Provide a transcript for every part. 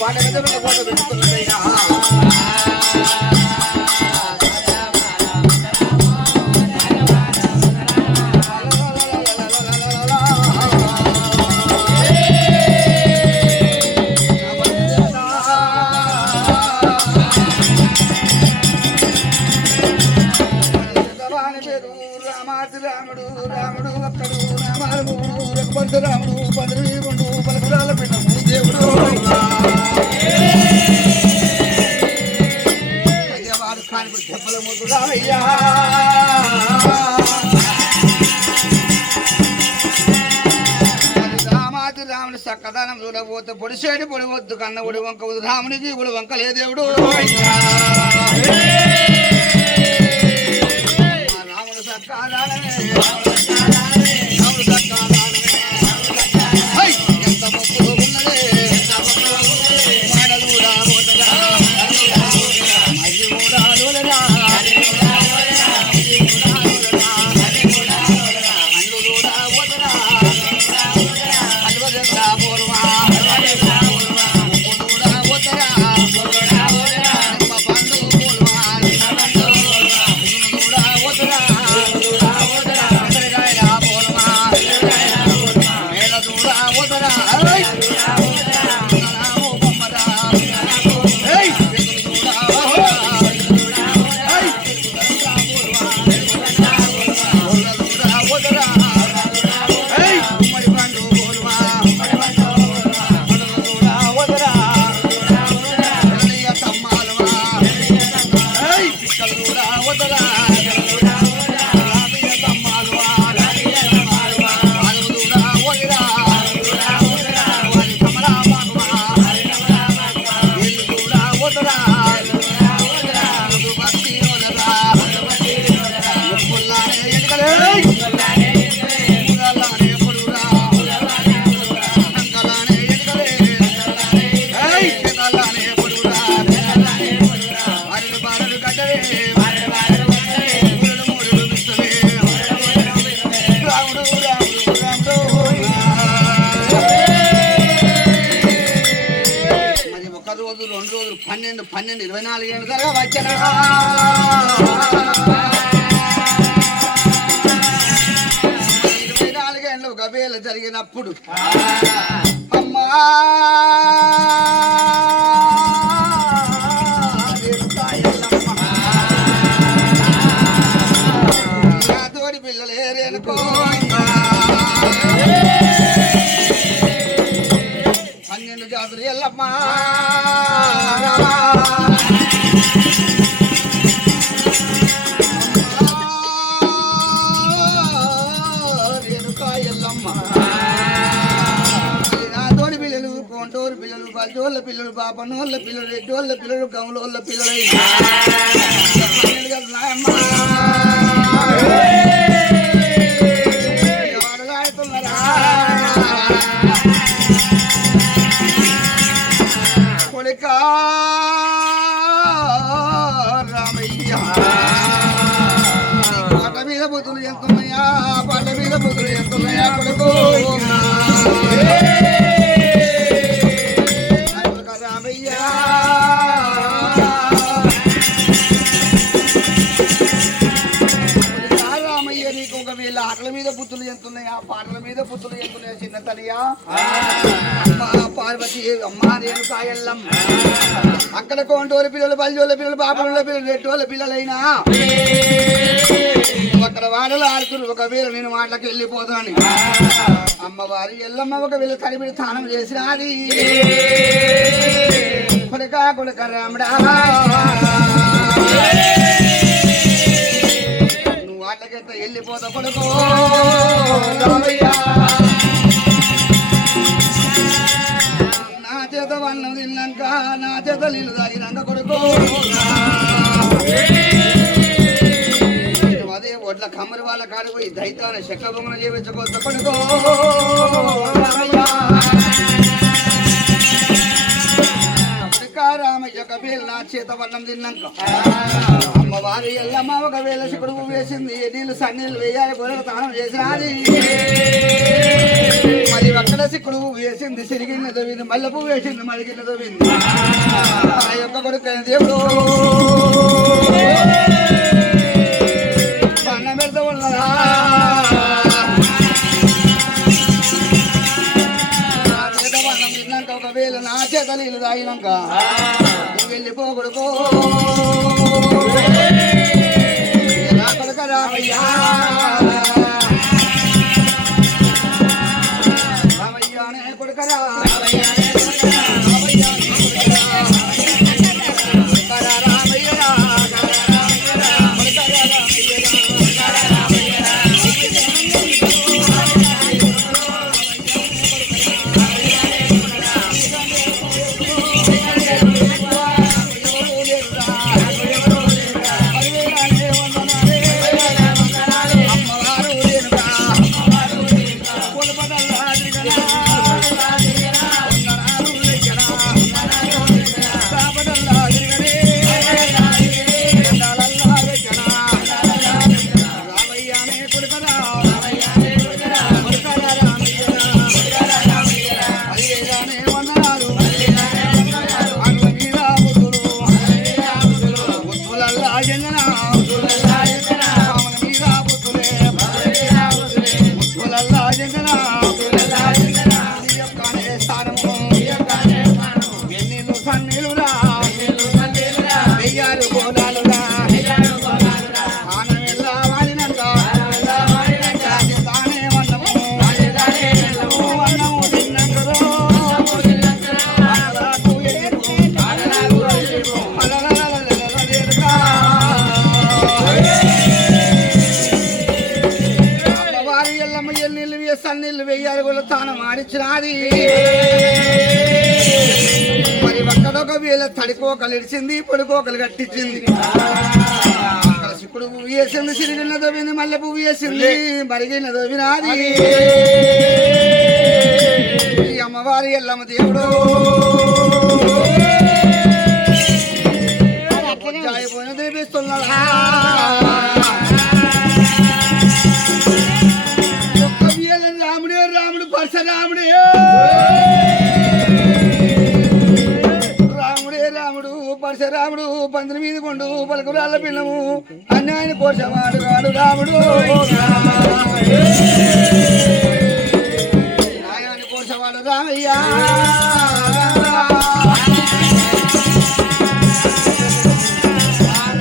పాట కోట పెట్టుకున్నదయ్యా రాముడు రాముడు ఒక్కడు రామాలు రాముడు పదవీగుండు పలుకురాల పిల్లము దేవుడు వాడు కానిపుడు చెప్పల ముద్దు రామయ్యా రామాది రాముడు చక్కదనం చూడబోతే పొడిసేడి పొడివద్దు కన్న ఒడి వంక రామునికి ఇప్పుడు వంకలే దేవుడు రాముడు సక్కాదానమే రోజు 2 రోజులు 12 24 ఏళ్ళు జరగా వచ్చాను 24 ఏళ్ళు గబేలు జరిగినప్పుడు అమ్మా తోడి పిల్లలే రేనుకో 12 జాతులు ఎల్లమ్మా తోడి పిల్లలు కొంటూరు పిల్లలు పల్లెటూళ్ళ పిల్లలు పాపనోళ్ళ పిల్లలు రెడ్డోళ్ళ పిల్లలు గౌలోళ్ళ పిల్లలు కొడుకా రామయ్య పాట మీద బుద్ధులు ఎంతున్నాయా పాట మీద బుద్ధులు ఎంతున్నాయా కొడుకు రామయ్య రామయ్య నీకు ఒకవేళ ఆటల మీద బుద్ధులు ఎంతున్నాయా పాటల మీద బుద్ధులు ఎంతున్నాయా చిన్న తల్లియా పార్వతి అమ్మా రేణుకా ఎల్లమ్మ అక్కడ కొంటోళ్ళ పిల్లలు బల్జోళ్ళ పిల్లలు బాపల పిల్లలు రెట్టోళ్ళ పిల్లలైనా అక్కడ వాడలు ఆడుతున్నారు ఒకవేళ నేను వాటికి వెళ్ళిపోతాను అమ్మవారి ఎల్లమ్మ ఒకవేళ కడిపిడి స్నానం చేసినది కొడుకా కొడుక రాముడా నువ్వు వాటికెట్ట వెళ్ళిపోతా కొడుకో నా చేత వన్నం తిన్నాక నా చేత నీళ్ళు తాగినాక కొడుకో అదే ఒడ్ల కమ్మరి వాళ్ళ కాడికి పోయి దైతాన్ని చెక్క బొమ్మను చేయించుకోవచ్చు కొడుకో రామయ్య ఒకవేళ నా చేత వన్నం తిన్నాక అమ్మవారి ఎల్లమ్మ ఒకవేళ శివుడు వేసింది నీళ్ళు సన్నీళ్ళు వేయాలి గొర్రెలు తానం చేసినది మరి అక్కడ సిక్కుడు వేసింది సిరిగిన దొవింది మల్లె పువ్వు వేసింది మరిగిన దొవింది ఆ యొక్క కొడుకైన దేవుడు పన్న పెడతా ఉన్నదా తిన్నాక ఒకవేళ నా చేత నీళ్ళు తాగినాక వెళ్ళిపోకూడదు కొడుక రామయ్యా రామయ్యానే కొడుకరా సన్నీళ్ళు వెయ్యాలి కూడా తాను మాడిచ్చినది మరి ఒక్కడొక వేళ తడికోకలు ఇడిచింది పొడికోకలు కట్టించింది శికుడు పువ్వు వేసింది సిరిగిన దొవింది మల్లె పువ్వు వేసింది మరిగిన దొవినాది ఈ అమ్మవారి ఎల్లమ్మ దేవుడు పోయిన దేవిస్తున్నాడా రాముడే రాముడు పరశురాముడే రాముడే రాముడు పరశురాముడు పందిరి మీద కొండు పలకరాళ్ళ పిల్లము అన్యాయని కోసవాడు రాడు రాముడు న్యాయాన్ని కోసవాడు రామయ్యా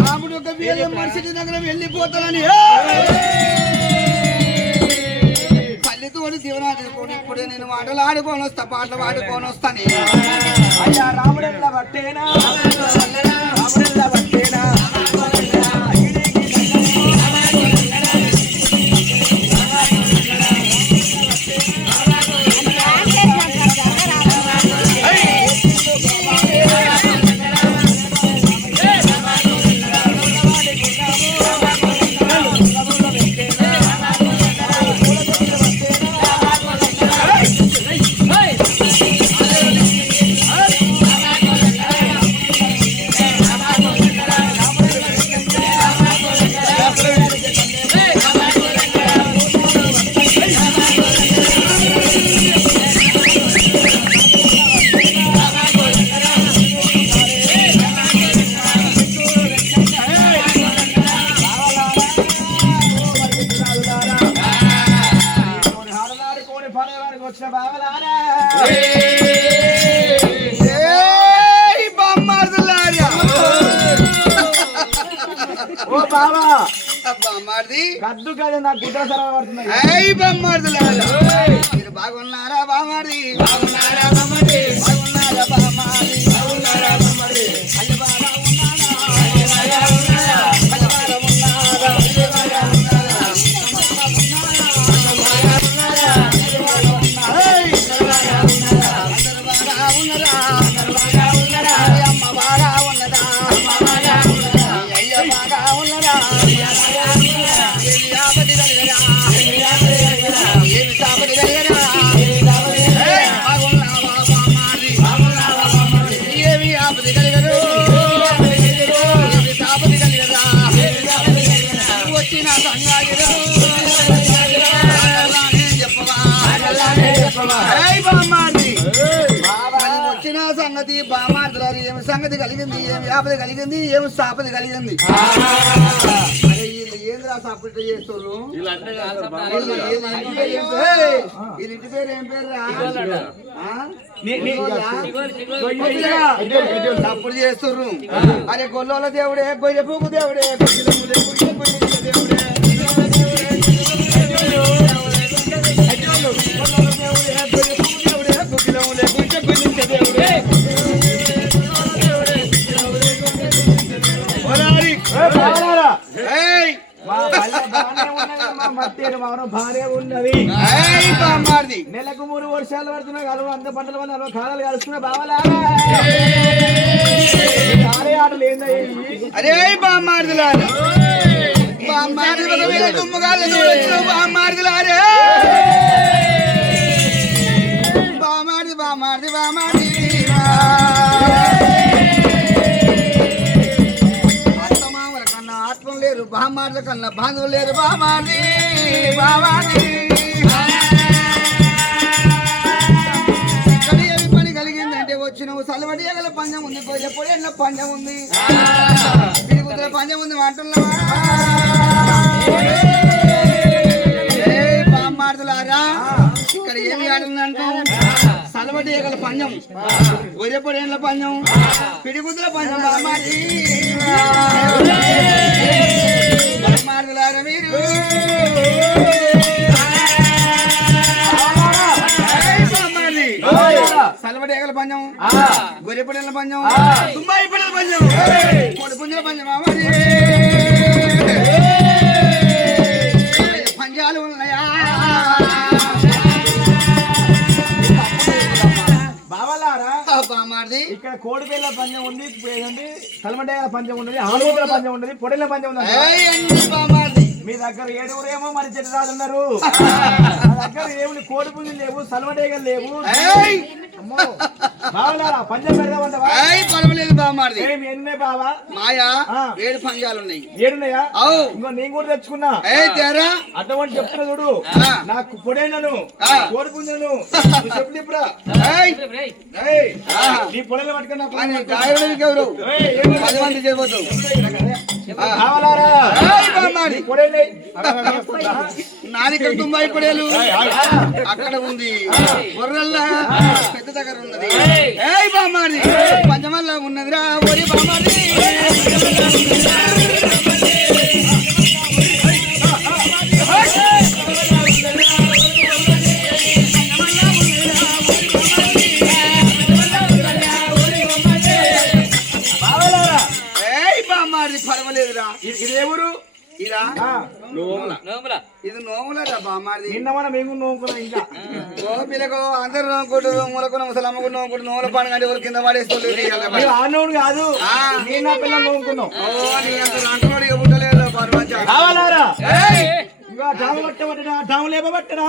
రాముడు ఒక వేల మనిషికి నగరం వెళ్ళిపోతానని తోడి దీవనాది ఇప్పుడే నేను మాటలు ఆడుకొని వస్తా పాటలు పాడుకొని వస్తాను అయ్యా రాముడెల్లా బట్టేనా రాముడెల్లా బట్టేనా కద్దు కాదు నా గుడ్డ సరళ పడుతున్నాయి మీరు బాగున్నారా బామారి బాగున్నారా బామారి బాగున్నారా బామారి బాగున్నారా బామారి బాగున్నా సంగతి బామార్దులారు ఏమి సంగతి కలిగింది ఏమి ఆపద కలిగింది ఏమి సాపద కలిగింది ఏంద్రా సపరేట్ చేస్తారు వీళ్ళ ఇంటి పేరు ఏం పేరు సప్పుడు చేస్తుర్రు అరే గొల్లోల దేవుడే గొయ్య పూకు దేవుడే భార్య ఉన్నది నెలకు 3 వర్షాలు పడుతున్నాయి కలువ అంత పంటల మంది 40 కాలాలు కలుస్తున్నా బావలారా భార్య ఆటలు ఏందయ్యి అరే బామ్మార్దులారా బామ్మార్దులారే బామార్ది బామార్ది బామార్ది అత్తమామల కన్నా ఆత్మ లేరు బామ్మార్ల కన్నా బాంధవులు లేరు బామార్ది బామార్ది ఇక్కడ ఏమి పని కలిగిందంటే వచ్చినావు సలవడి ఎగల పంజం ఉంది ఎప్పుడు ఎన్న పంజం ఉంది పిరుగుతుల పంజం ఉంది అంటున్నావా బామ్మార్దులారా ఇక్కడ ఏమి ఆడుందంటే సలవడి ఎగల పంజం ఒరేపడేళ్ల పంజం పిడిగుద్దుల పంజం బామ్మార్దులారా మీరు సలవడి ఎగల పంజం గొర్రెపడేళ్ల పంజం తుంబాయి పడేల పంజం కొడుపుంజల పంజం పంజాలు ఉన్నాయా బావలారా బామార్ది ఇక్కడ కోడిపేళ్ల పందెం ఉంది కలమడేల పందెం ఉన్నది ఆలుగడ్డల పందెం ఉన్నది పొడేళ్ల పందెం ఉన్నది బామార్ది మీ దగ్గర 7 మరి చెట్టు రాజు ఉన్నారు నా దగ్గర ఏమి కోడి పుంజులు లేవు సలవడేగలు లేవు బావలారా పందెం పెడదామంటావా పర్వాలేదు బామార్ది ఏమి ఎన్నే బావా మాయా 7 పంజాలు ఉన్నాయి 7 ఉన్నాయా ఇంకో నేను కూడా తెచ్చుకున్నా అటువంటి చెప్తున్నా చూడు నాకు పొడేళ్ళను కోడి పుంజులను చెప్పు చెప్పురా నీ పొడలు పట్టుకున్నా ఎవరు 10 మంది చేయబోతు నాదిక తుంబాయి పొడేలు అక్కడ ఉంది బొర్రల్లా పెద్ద దగ్గర ఉన్నది ఏయ్ బామ్మారి పంచమల్లా ఉన్నదిరా ఓరి బామ్మారి పర్వాలేదురా ఇది ఎవరు ఇదా ఇది నోములట బామ్మారి నిన్న మనం మేము నోముకున్నాం ఇంకా పిల్లకో అందరు నోముకుంటారు మూలకున్న ముసలమ్మ కూడా నోముకుంటారు నోముల పండుగ అంటే ఎవరు కింద పడేసుకోలేదు ఆ నోడు కాదు నేను నా పిల్లలు నోముకున్నాం అంటున్నాడు పుట్టలేదు కావాలారా ఇంకా డాము పట్టబట్టినా డాము లేపబట్టినా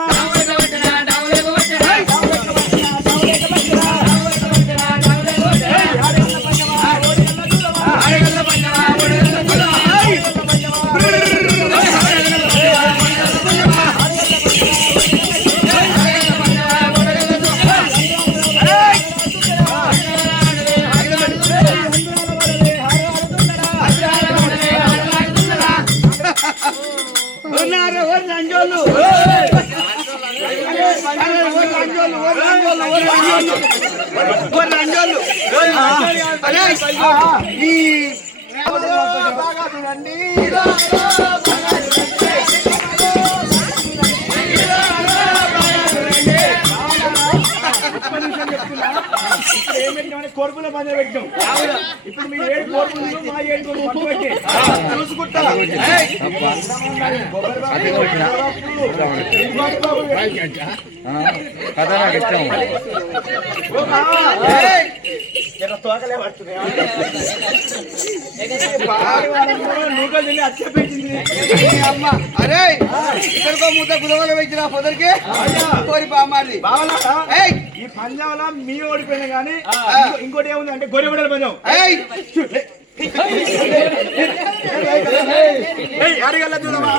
కోరుకున్న పని పెట్టాం ఇప్పుడు మీరు 7 కోరుకులు మా 7 కోరుకులు పెట్టి చూసుకుంటా తోకలే పడుతున్నాయి అమ్మ అరే ఇక్కడికో ముద్ద గులవలు పెట్టిన పొదరికి కోరి బామ్మారి ఈ పంజాబ్లో మీ ఓడిపోయినా కానీ ఇంకోటి ఏముంది అంటే గొర్రెబడల పంజాబ్ అడిగల్ల చూడవా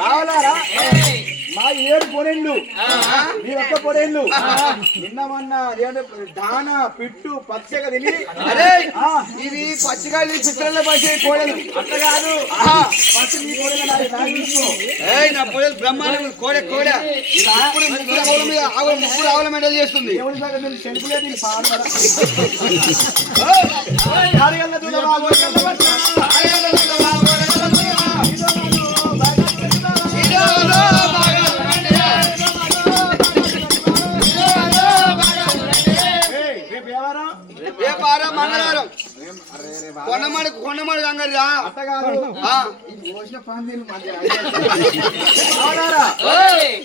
బావలారా మా 7 పొడేళ్ళు మీ ఒక్క పొడేళ్ళు నిన్నమన్నా దాన పిట్టు పచ్చగా తిని అరే ఇది పచ్చికాయలు చిత్రంలో పచ్చే కోడలు అట్ట కాదు పచ్చి మీ కోడలు నా కోడలు బ్రహ్మాండం కోడె కోడె ఇప్పుడు ముగ్గురు ఆవుల మెడల్ చేస్తుంది శనిపులే దీన్ని పాడగల మంగళవారం కొండమాడు కంగారు అట్ట కాదు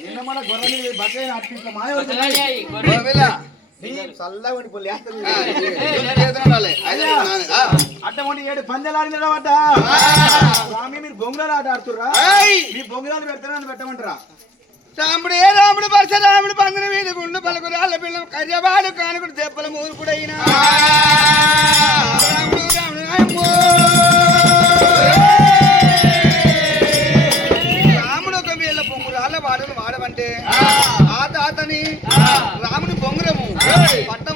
నిన్న మన గొర్రెలు బట్టలు అట్లా మాయ చల్లగా ఉండిపోలే అట్టమంటే 7 పందెలు ఆడినట స్వామి మీరు బొంగులాలు ఆట ఆడుతుర్రా మీ బొంగులాలు పెడతారని పెట్టమంటారా రాముడు పరశురాముడు పందిన మీద గుండు పలుకు రాళ్ళ పిల్లం కర్యవాడు కానుకుడు దెబ్బల మూరు కూడా అయినా